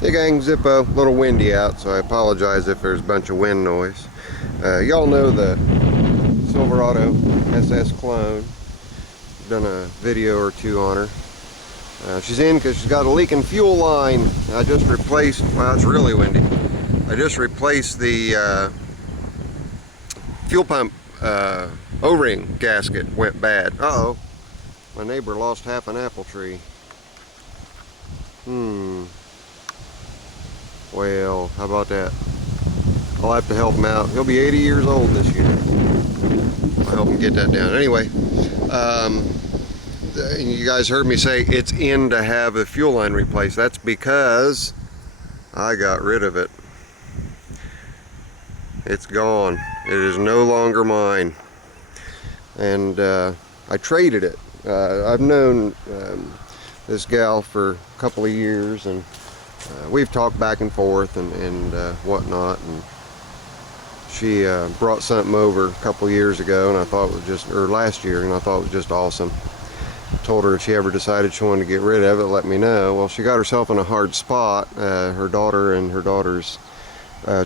Hey gang, Zippo. A little windy out, so I apologize if there's a bunch of wind noise. Y'all know the Silverado SS clone. Done a video or two on her. She's in because she's got a leaking fuel line. I just replaced, well, it's really windy. I just replaced the fuel pump O-ring gasket went bad. Uh-oh. My neighbor lost half an apple tree. Well, how about that? I'll have to help him out. He'll be 80 years old this year. I'll help him get that down. Anyway, you guys heard me say it's in to have the fuel line replaced. That's because I got rid of it. It's gone. It is no longer mine. And I traded it. I've known this gal for a couple of years, and we've talked back and forth and whatnot, and she brought something over a couple of years ago, and I thought it was just, or last year, and I thought it was just awesome. Told her if she ever decided she wanted to get rid of it, let me know. Well, she got herself in a hard spot. Her daughter and her daughter's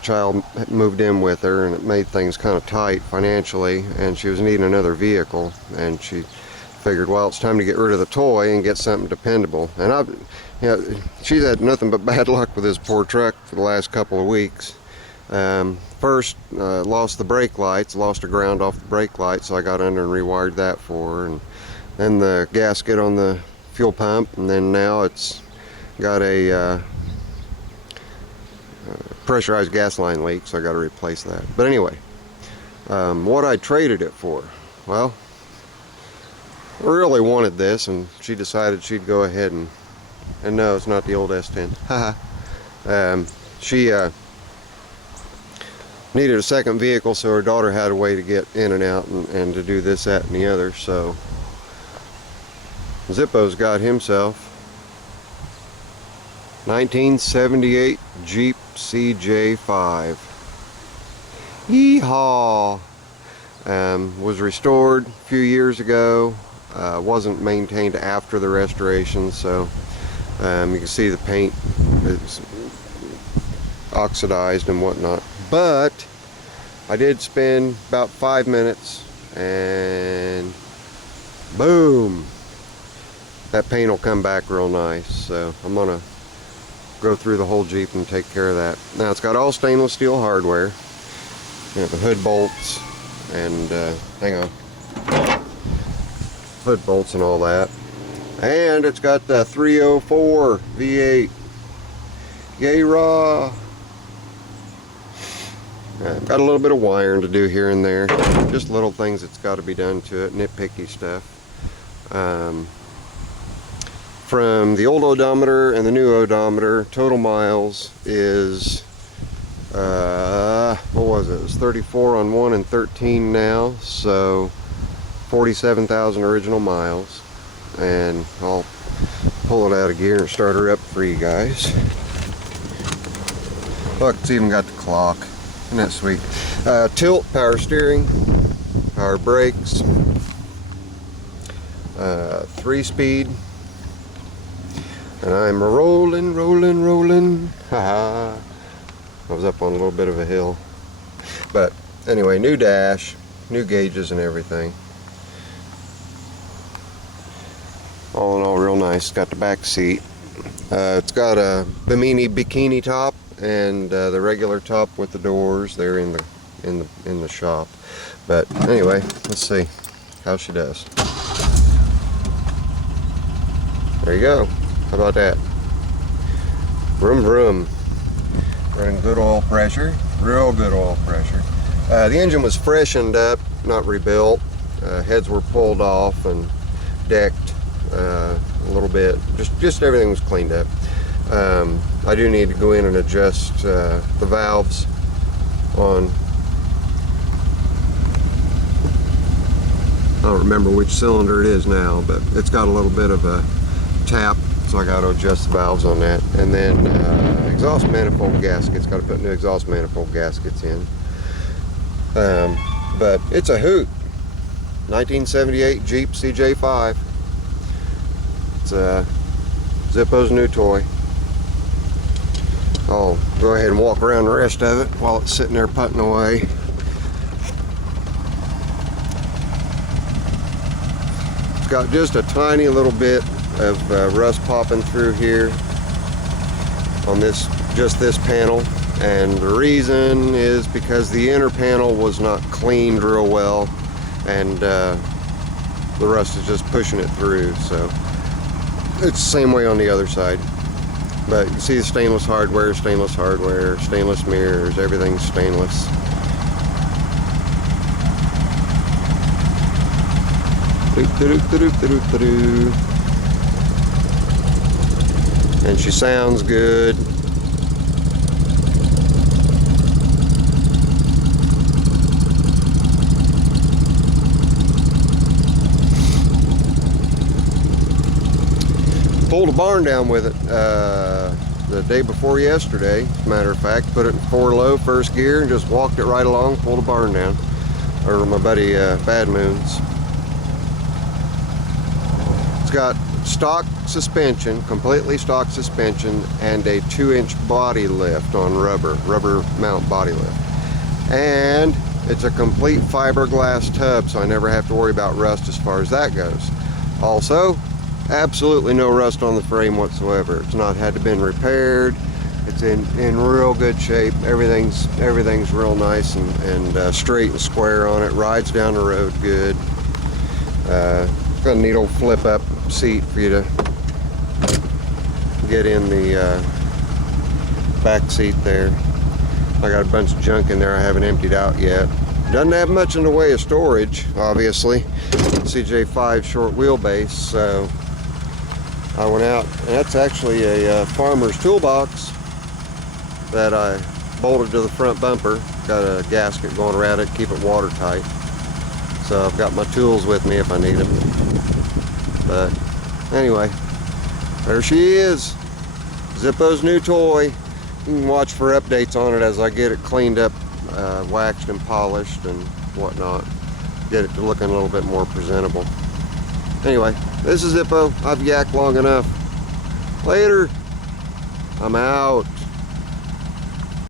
child moved in with her, and it made things kind of tight financially, and she was needing another vehicle, and she figured, well, it's time to get rid of the toy and get something dependable. And she's had nothing but bad luck with this poor truck for the last couple of weeks. First, lost the brake lights, lost her ground off the brake lights, so I got under and rewired that for her, and then the gasket on the fuel pump, and then now it's got a pressurized gas line leak, so I got to replace that. But anyway, what I traded it for, well, I really wanted this, and she decided she'd go ahead and no, it's not the old S10. She needed a second vehicle, so her daughter had a way to get in and out and to do this, that, and the other. So Zippo's got himself 1978 Jeep CJ5. Yeehaw! Was restored a few years ago. Wasn't maintained after the restoration, so you can see the paint is oxidized and whatnot. But I did spend about 5 minutes, and boom, that paint will come back real nice. So I'm gonna go through the whole Jeep and take care of that. Now it's got all stainless steel hardware, you know, the hood bolts and hang on, hood bolts and all that. And it's got the 304 V8. Yay raw! Got a little bit of wiring to do here and there. Just little things that's got to be done to it, nitpicky stuff. From the old odometer and the new odometer, total miles is, what was it? It was 34 on one and 13 now, so 47,000 original miles. And I'll pull it out of gear and start her up for you guys. Look, it's even got the clock. Isn't that sweet? Tilt, power steering, power brakes, 3-speed, and I'm rolling. Haha. I was up on a little bit of a hill. But anyway, new dash, new gauges and everything. All in all, real nice. Got the back seat. It's got a bikini top and the regular top with the doors. They're in the shop. But anyway, let's see how she does. There you go. How about that? Vroom vroom. Running good oil pressure. Real good oil pressure. The engine was freshened up, not rebuilt. Heads were pulled off and decked a little bit. Just everything was cleaned up. I do need to go in and adjust the valves on, I don't remember which cylinder it is now, but it's got a little bit of a tap, so I got to adjust the valves on that. And then exhaust manifold gaskets, got to put new exhaust manifold gaskets in. But it's a hoot. 1978 Jeep CJ5. It's Zippo's new toy. I'll go ahead and walk around the rest of it while it's sitting there putting away. It's got just a tiny little bit of rust popping through here on just this panel, and the reason is because the inner panel was not cleaned real well, and the rust is just pushing it through. So it's the same way on the other side. But you see the stainless hardware, stainless mirrors, everything's stainless. And she sounds good. Pulled a barn down with it the day before yesterday, as a matter of fact. Put it in 4 low, first gear, and just walked it right along, pulled a barn down. Or my buddy Bad Moons. It's got stock suspension, completely stock suspension, and a 2-inch body lift on rubber mount body lift. And it's a complete fiberglass tub, so I never have to worry about rust as far as that goes. Also, absolutely no rust on the frame whatsoever. It's not had to been repaired. It's in real good shape. Everything's real nice and straight and square on it. Rides down the road good. Got a neat old flip up seat for you to get in the back seat there. I got a bunch of junk in there I haven't emptied out yet. Doesn't have much in the way of storage, obviously. CJ5 short wheelbase, so I went out, and that's actually a farmer's toolbox that I bolted to the front bumper. Got a gasket going around it, keep it watertight. So I've got my tools with me if I need them. But anyway, there she is. Zippo's new toy. You can watch for updates on it as I get it cleaned up, waxed and polished and whatnot. Get it to looking a little bit more presentable. Anyway, this is Zippo. I've yacked long enough. Later. I'm out.